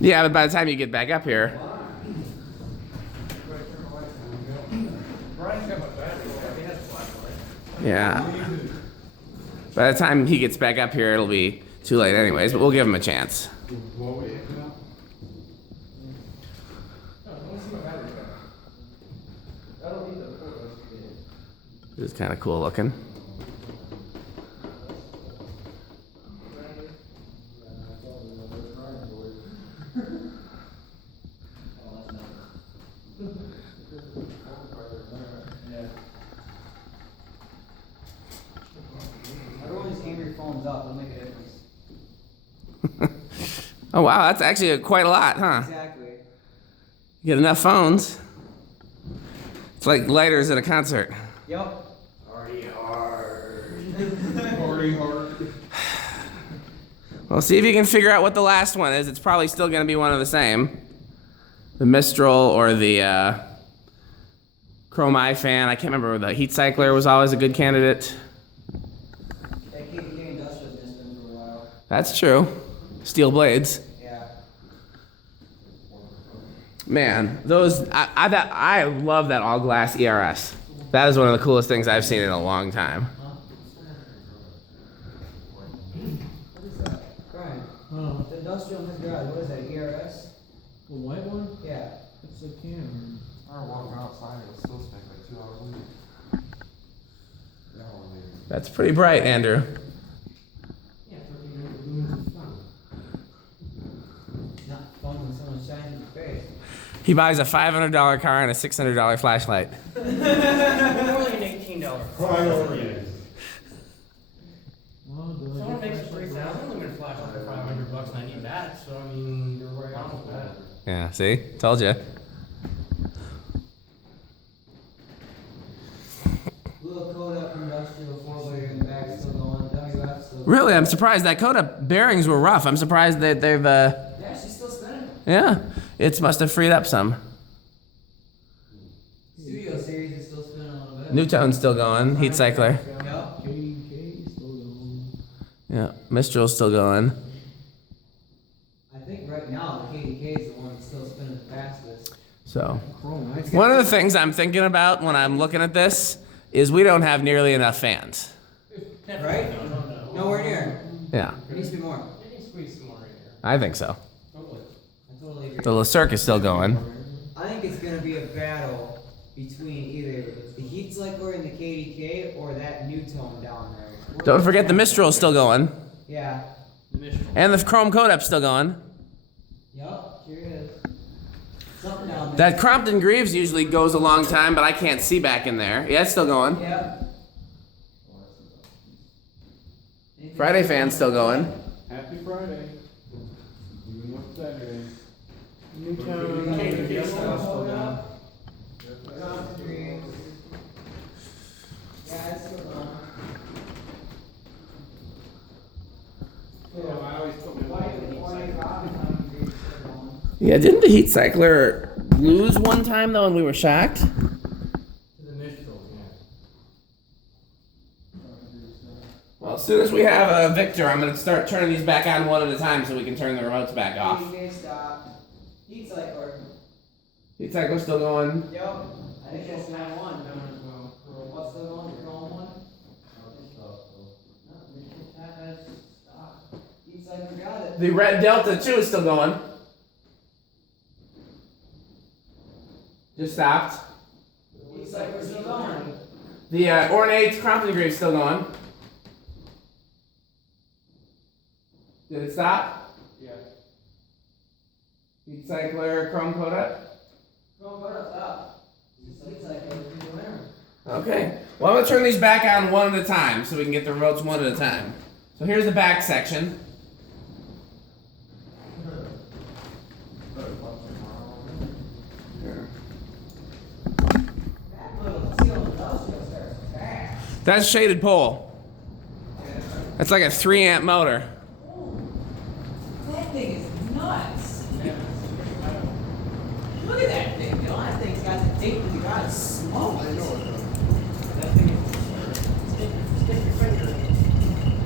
Yeah, but by the time you get back up here. Yeah. By the time he gets back up here, it'll be too late anyways, but we'll give him a chance. This is kind of cool looking. Oh wow, that's actually quite a lot, huh? Exactly. You get enough phones. It's like lighters at a concert. Yep. Party hard. Party hard. Well, see if you can figure out what the last one is. It's probably still going to be one of the same. The Mistral or the Chrome Eye fan. I can't remember. The Heat Cycler was always a good candidate. That KDK Industrial's been spinning for a while. That's true. Steel blades. Yeah. Man, those I love that all glass ERS. That is one of the coolest things I've seen in a long time. What is that? Brian, the Industrial in his garage, what is that, ERS? The white one? Yeah. It's a can. I walked outside, it was still spent like 2 hours later. That's pretty bright, Andrew. Yeah, 13 minutes lumens is fun. It's not fun when someone shines in your face. He buys a $500 car and a $600 flashlight. More like an $18. Priorities. Someone makes a 3,000 lumen flashlight for $500 and I need that, so I mean, you're right on with that. Yeah, see? Told you. Little Kodak Industrial 4-wheeler in the back still going, WF still going. Really, I'm surprised. That Coda bearings were rough. I'm surprised that they've, Yeah, she's still spinning. yeah. It must have freed up some. Studio Series is still spinning a little bit. Newtone's still going. Heat Cycler. Yep. KDK still going. Yeah. Mistral's still going. I think right now the KDK is the one that's still spinning the fastest. So, Chrome. one of the things I'm thinking about when I'm looking at this is we don't have nearly enough fans. Right? No. Nowhere near. Yeah, There needs to be more. They can squeeze some more in here. I think so. Hopefully. I totally agree. The LeCirque is still going. I think it's gonna be a battle between either the Heat Cycler and the KDK or that new tone down there. Don't forget the Mistral's still going. Yeah. The Mistral. And the Chrome Kodak's still going. Yup, sure is. Something down there. That Crompton Greaves usually goes a long time, but I can't see back in there. Yeah, it's still going. Yep. Friday fan's still going. Happy Friday. Even with Saturday. Newtone. KDK still going. Yeah, it's still going. I always put my wife in the Heat Cycler. Yeah, didn't the Heat Cycler lose one time though and we were shocked? To the Mistral, yeah. Well, as soon as we have a victor, I'm going to start turning these back on one at a time so we can turn the remotes back off. KDK stop. Heat Cycler. Heat Cycler's still going. Yep. I think that's not one. Down as well. What's still going? The Chrome one? Heat Cycler got it. The Red Delta 2 is still going. Just stopped. Heat Cycler's still going. The Ornate Crompton Greaves still going. Did it stop? Yeah. Heat Cycler, Chrome Kodak? Chrome Kodak stop. Heat Cycler is the winner. Okay. Well, I'm going to turn these back on one at a time so we can get the remotes one at a time. So here's the back section. That little Teal Industrial starts fast. That's shaded pole. That's like a 3-amp motor. That thing is nuts. Look at that thing, Bill. That thing's got the date with the guy smoked. I know it. That thing is. Stick your finger in it.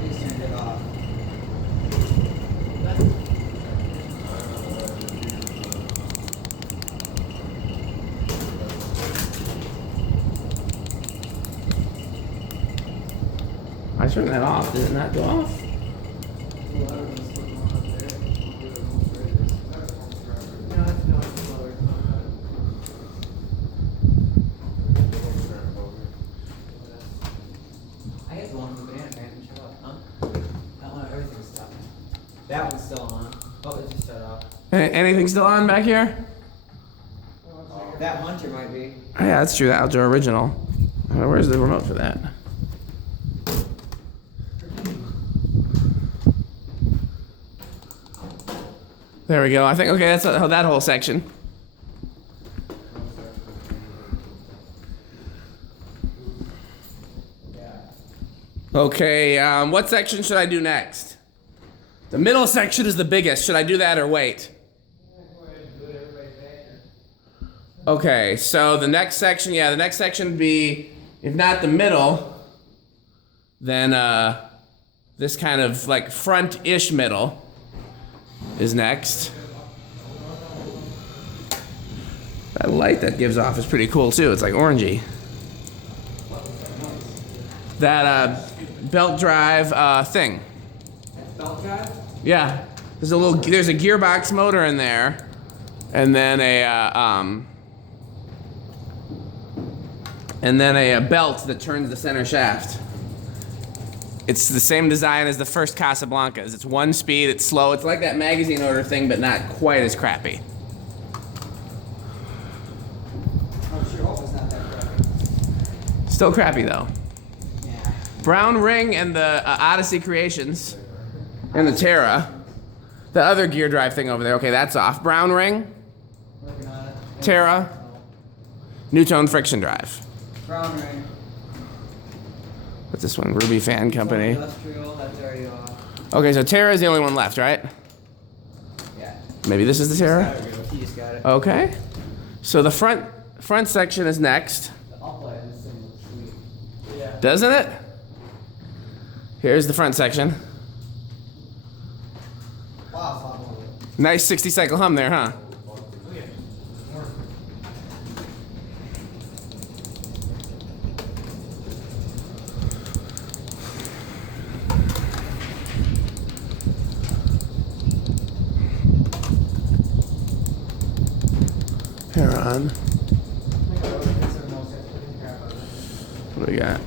Just turned it off. turn that off. Did it not go off? I hit the one with the banana fan. Shut up, huh? That one, everything's stuck. That one's still on. Oh, it just shut off. Anything still on back here? That Hunter might be. Oh, yeah, that's true. That was your original. Where's the remote for that? There we go. I think, okay, that's that whole section. Okay, what section should I do next? The middle section is the biggest. Should I do that or wait? Okay, so the next section, yeah, the next section would be, if not the middle, then this kind of like front-ish middle is next. That light that gives off is pretty cool too. It's like orangey. That belt drive thing. Belt drive? Yeah, there's a gearbox motor in there, and then a belt that turns the center shaft. It's the same design as the first Casablancas. It's one speed, it's slow. It's like that magazine order thing, but not quite as crappy. I sure hope it's not that crappy. Still crappy though. Yeah. Brown Ring and the Odyssey Creations and the Terra. The other gear drive thing over there. Okay, that's off. Brown Ring, Working on it. Terra, Newtone friction drive. Brown ring. What's this one? Ruby Fan Company. Industrial, that's already off. Okay, so Terra is the only one left, right? Yeah. Maybe this is the Terra? He just got it. Okay. So the front section is next. The uplight in this thing looks sweet. Yeah. Doesn't it? Here's the front section. Wow, it's a lot more. Nice 60 cycle hum there, huh? Heron. What do we got?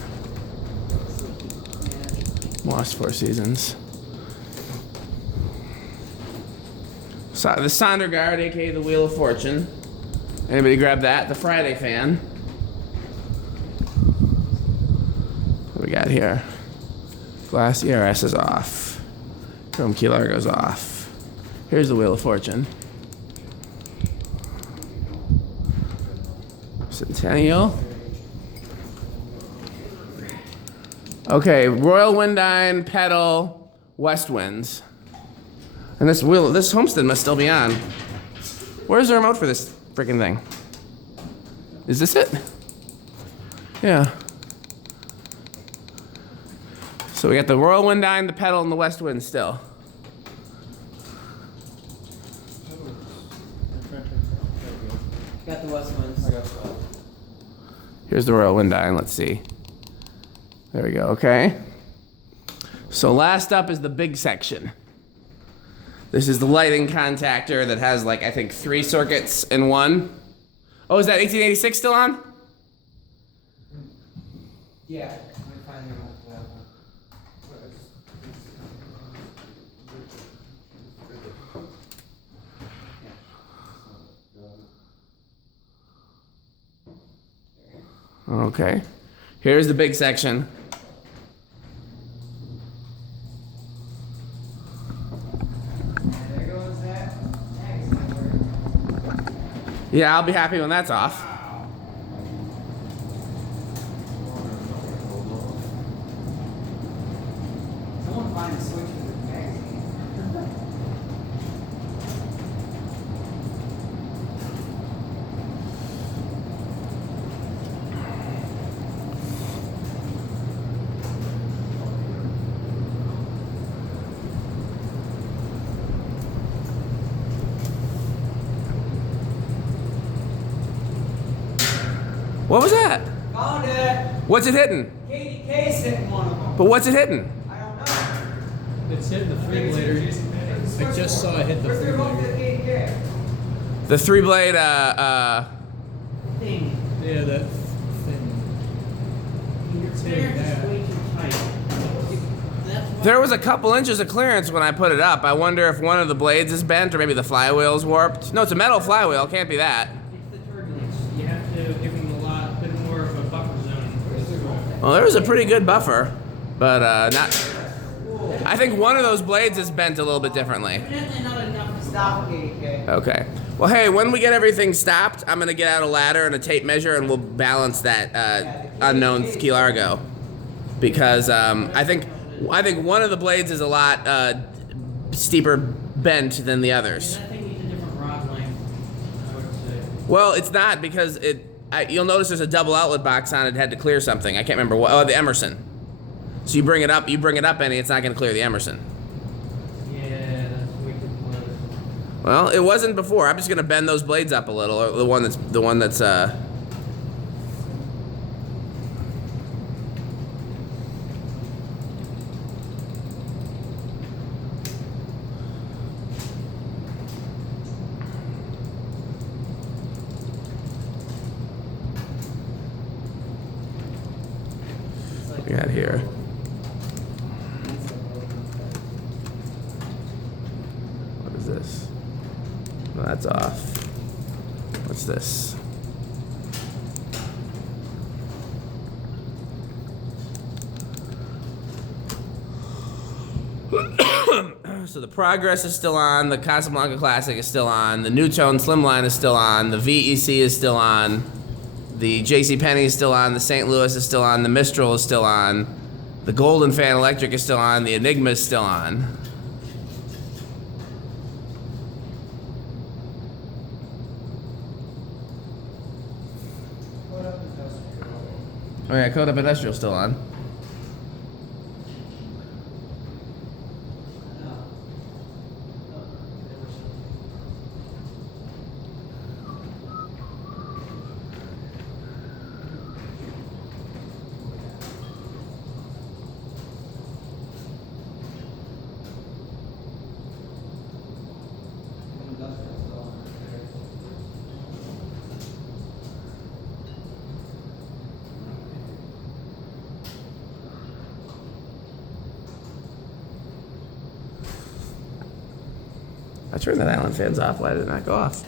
Lost Four Seasons. So the Sondergaard, aka the Wheel of Fortune. Anybody grab that? The Friday Fan. What do we got here? Glass ERS is off. Chrome key largo's off. Here's the Wheel of Fortune. Centennial. Okay, Royal Windine, Pedal, West Winds. And this Homestead must still be on. Where's the remote for this freaking thing? Is this it? Yeah. So we got the Royal Windine, the Pedal, and the West Wind still. Got the West ones. I got the Here's the Royal Windine, let's see. There we go, okay. So last up is the big section. This is the lighting contactor that has like, I think 3 circuits in one. Oh, is that 1886 still on? Yeah. Let me find the remote for that one. Okay. Here's the big section. And there goes that magazine. Yeah, I'll be happy when that's off. Someone find a switch for the magazine. What was that? Found it! What's it hitting? KDK's hitting one of them. But what's it hitting? I don't know. It's hitting the three blader. I just saw it hit the Where's three the remote blader. that can't get? The 3-blade, Thing. Yeah, that thing. Your clearance is way too tight. That's why. there was a couple inches of clearance when I put it up. I wonder if one of the blades is bent or maybe the flywheel's warped. No, it's a metal flywheel. Can't be that. It's the turbulence. You have to give him a lot bit more of a buffer zone. Well, there was a pretty good buffer, but not. I think one of those blades is bent a little bit differently. Evidently not enough to stop KDK. Okay. Well, hey, when we get everything stopped, I'm gonna get out a ladder and a tape measure, and we'll balance that unknown key largo, because I think one of the blades is a lot steeper bent than the others. That thing needs a different rod length, I would say. Well, it's not, because you'll notice there's a double outlet box on it. Had to clear something. I can't remember what. Oh, the Emerson. So you bring it up any, it's not gonna clear the Emerson. Yeah, that's way too close. Well, it wasn't before. I'm just gonna bend those blades up a little, or the one that's we got here. What is this? No, that's off. What's this? So the Progress is still on, the Casablanca Classic is still on, the New Tone Slimline is still on, the VEC is still on, the JCPenney is still on, the St. Louis is still on, the Mistral is still on, the Golden Fan Electric is still on, the Enigma is still on. Oh yeah, Code Up Industrial still on. I turned that Allen fans off. Why did it not go off?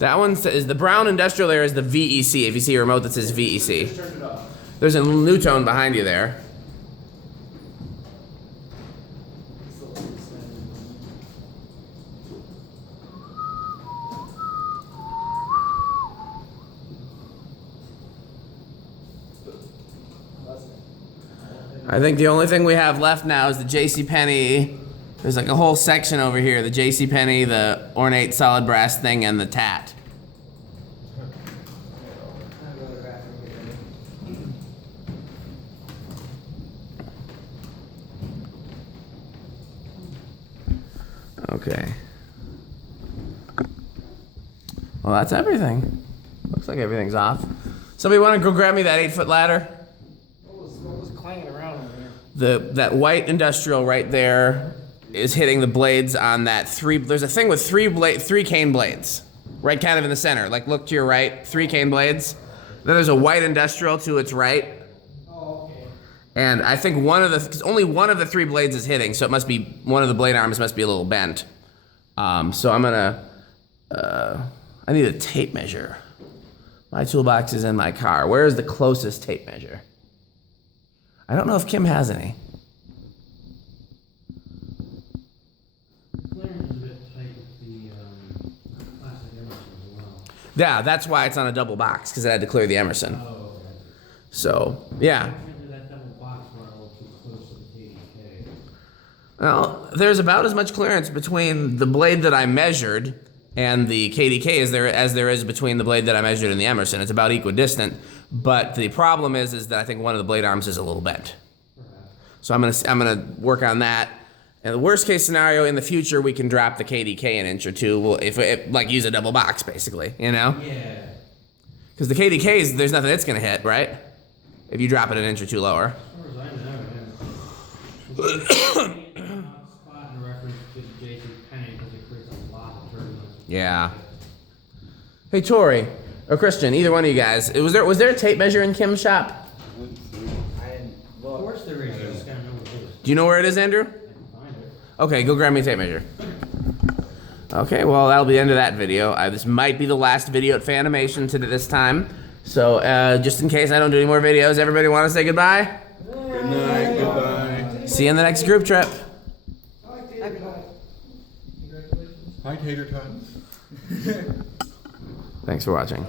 That one is the brown industrial there is the VEC. If you see a remote that says VEC. There's a new tone behind you there. I think the only thing we have left now is the JCPenney. There's like a whole section over here. The JCPenney, the ornate solid brass thing, and the tat. Okay. Well, that's everything. Looks like everything's off. Somebody want to go grab me that 8-foot ladder? What was clanging around over here? That white industrial right there is hitting the blades on that there's a thing with three cane blades, right kind of in the center. Like look to your right, 3 cane blades. Then there's a white industrial to its right. Oh, okay. And I think because only one of the 3 blades is hitting, so it must be, one of the blade arms must be a little bent. So I'm gonna, I need a tape measure. My toolbox is in my car. Where is the closest tape measure? I don't know if Kim has any. Clearance is a bit tight with the plastic Emerson as well. Yeah, that's why it's on a double box, because I had to clear the Emerson. Oh, okay. So, yeah. That double box were a little too close to the KDK. Well, there's about as much clearance between the blade that I measured and the KDK as there is between the blade that I measured and the Emerson. It's about equidistant, but the problem is that I think one of the blade arms is a little bent. So I'm gonna work on that. And the worst case scenario in the future, we can drop the KDK an inch or two. We'll, if it, like use a double box basically, you know? Yeah. Because the KDKs, there's nothing it's gonna hit, right? If you drop it an inch or two lower. As far as I know, yeah. Spot in reference to Jason's penny because it creates a lot of turbulence. Yeah. Hey Tori or Christian, either one of you guys, was there a tape measure in Kim's shop? Of course there is. You just gotta know what it is. Do you know where it is, Andrew? I can find it. Okay, go grab me a tape measure. Okay, well that'll be the end of that video. This might be the last video at Fanimation to this time. So just in case I don't do any more videos, everybody want to say goodbye? Good night, goodbye. See you in the next group trip. Hi, tater tots. Thanks for watching.